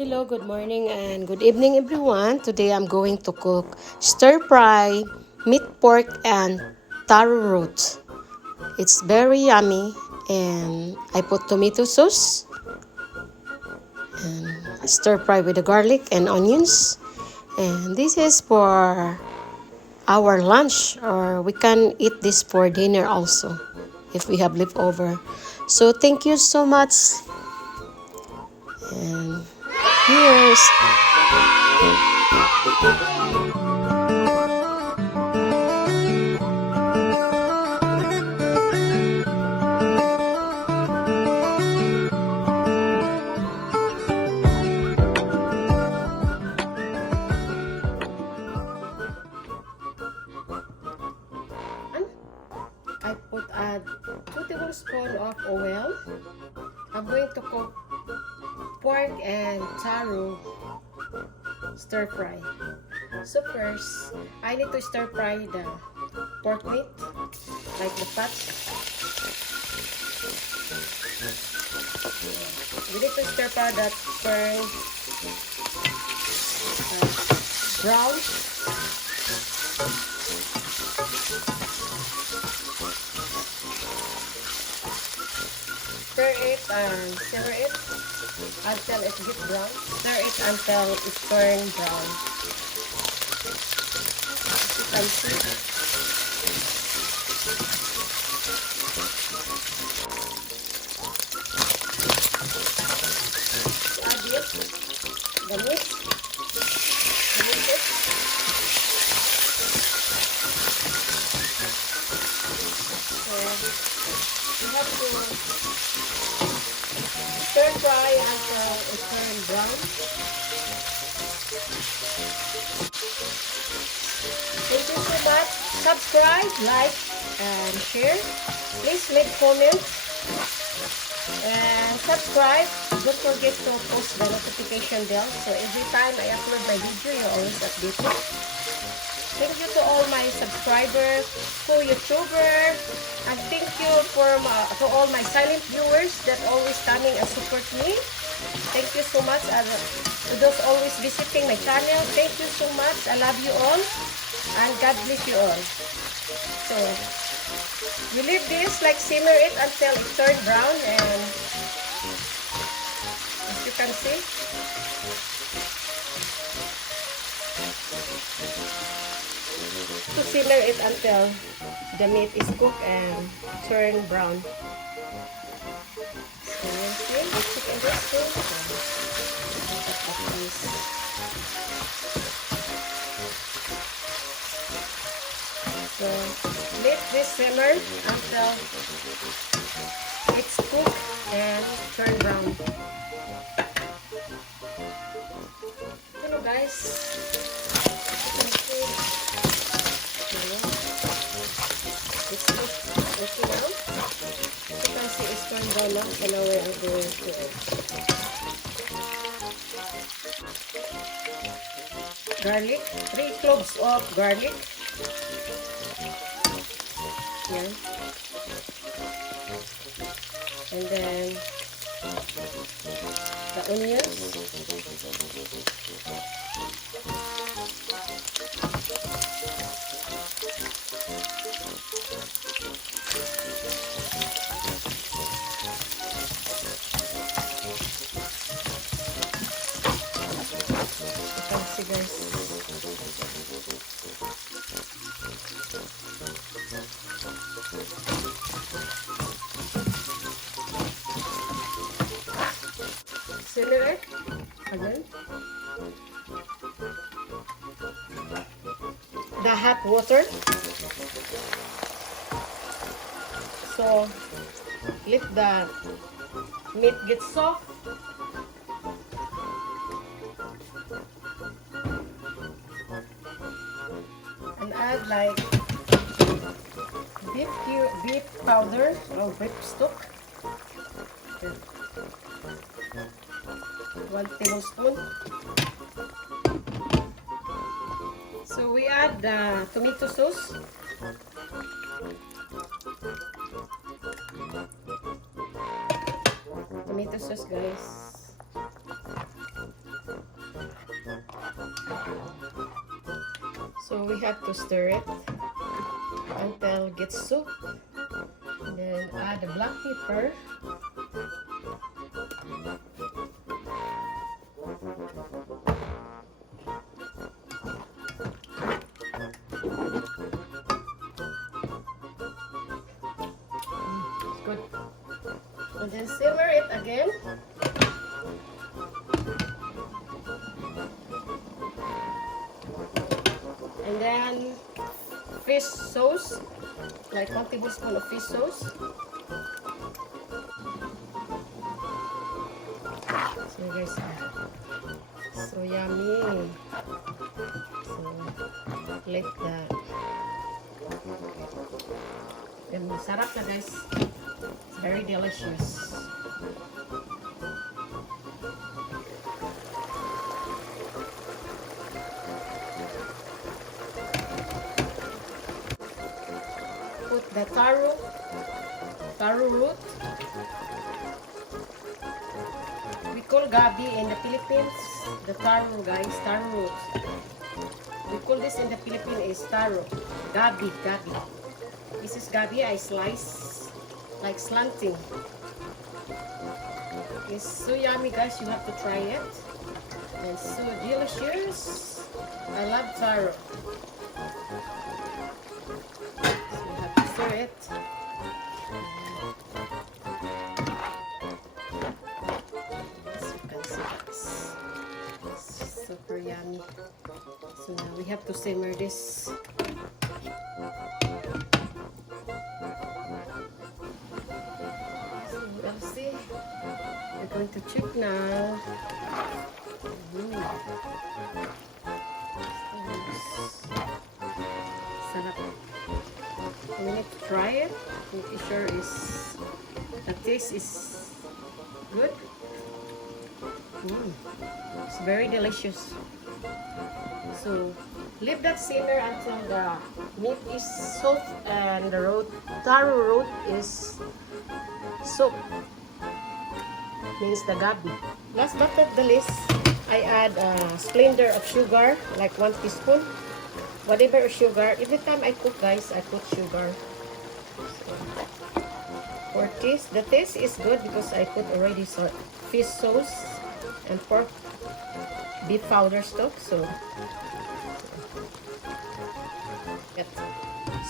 Hello, good morning and good evening everyone. Today I'm going to cook stir fry meat pork and taro root. It's very yummy and I put tomato sauce and stir fry with the garlic and onions. And this is for our lunch, or we can eat this for dinner also if we have leftover. So thank you so much. And here's I put a 2 tablespoons of oil. I'm going to cook pork and taro stir fry. So first, I need to stir fry the pork meat, like the fat. We need to stir fry that turn brown. Stir it and simmer it until it gets brown. Stir it until it turns brown. As you can see. Add it, the meat. Mix it. So you have to stir fry until it turns brown. Thank you so much. Subscribe, like, and share. Please leave comments and subscribe. Don't forget to post the notification bell so every time I upload my video, you're always updated. Thank you to all my subscribers, co-YouTubers, and thank you to all my silent viewers that always coming and support me. Thank you so much. And to those always visiting my channel, thank you so much. I love you all, and God bless you all. So, we leave this, like simmer it until it turns brown, and as you can see, to simmer it until the meat is cooked and turn brown. So you see, the chicken is cooked. So let this simmer until it's cooked and turn brown. Hello guys. It's cooked okay now. You can see it's turned brown now, so now we're going to garlic, 3 cloves of garlic. Yan. And then the onions. See guys, simmer it again. The hot water, so let the meat get soft. And add like beef powder or beef stock. 1 tablespoon. So we add the tomato sauce. Tomato sauce, guys. So we have to stir it until it gets soup. And then add the black pepper. It's good. And then simmer it again. And then fish sauce, like 1 tablespoon of fish sauce. So guys, so yummy. So like that. Then sarap na guys. It's very delicious. Put the taro root. We call gabi in the Philippines, the taro guys, taro root. We call this in the Philippines is taro, gabi. This is gabi I slice like slanting. It's so yummy guys, you have to try it. And so delicious. I love taro. It. As you can see, it's super yummy. So now we have to simmer this. So we'll see. We're going to check now. Sarap. We need to try it, making sure the taste is good. It's very delicious. So leave that simmer until the meat is soft and the taro root is soaked. Means the gabi. Last but not the least, I add a splendor of sugar, like 1 teaspoon. Whatever sugar, every time I cook guys, I put sugar. So, for taste, the taste is good because I put already fish sauce and pork beef powder stock. So it's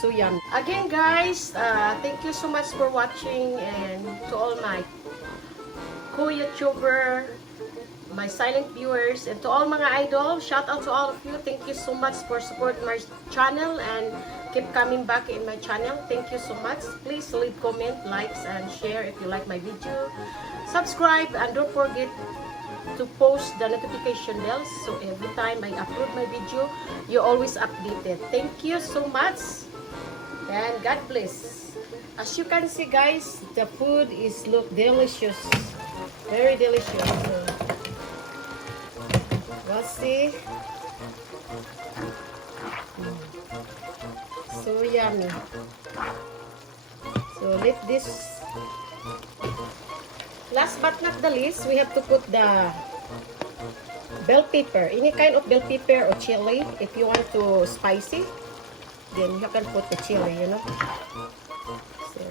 so yummy. Again guys, thank you so much for watching, and to all my co-YouTuber, my silent viewers, and to all mga idol, shout out to all of you. Thank you so much for supporting my channel and keep coming back in my channel. Thank you so much. Please leave comment, likes, and share if you like my video. Subscribe and don't forget to post the notification bells so every time I upload my video, you're always updated. Thank you so much and God bless. As you can see guys, the food is look delicious, very delicious. Let's see. So yummy. So let this. Last but not the least, we have to put the bell pepper. Any kind of bell pepper or chili. If you want to spicy, then you can put the chili, you know. So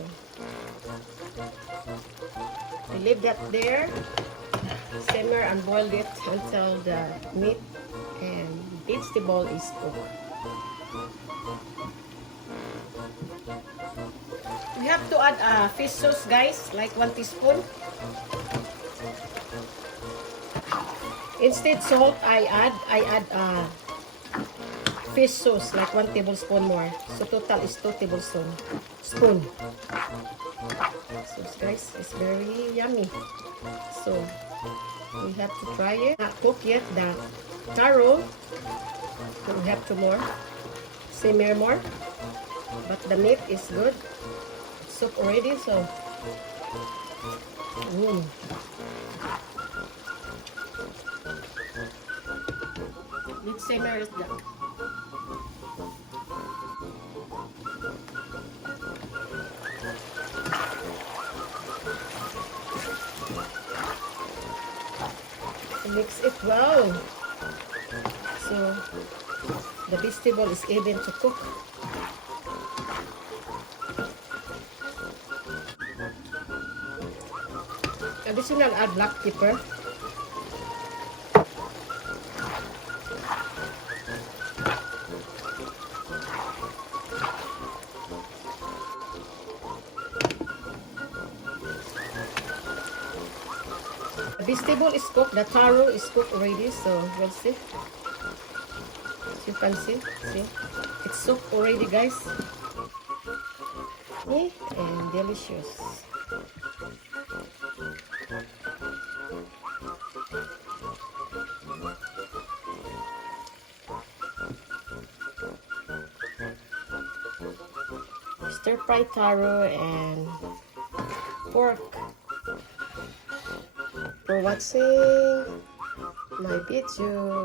we leave that there. Simmer and boil it until the meat and vegetable is cooked. We have to add fish sauce guys, like 1 teaspoon. Instead salt, I add fish sauce, like 1 tablespoon more. So total is 2 tablespoon. So guys, it's very yummy. So we have to try it. Not cook yet the taro. So we have to simmer more. But the meat is good. It's soup already, so let's simmer it down. Mix it well. So the vegetable is even to cook. Additional add black pepper. The vegetable is cooked, the taro is cooked already, so we'll see. As you can see, it's soaked already, guys. Okay, and delicious. Stir fry taro and pork. For watching my video.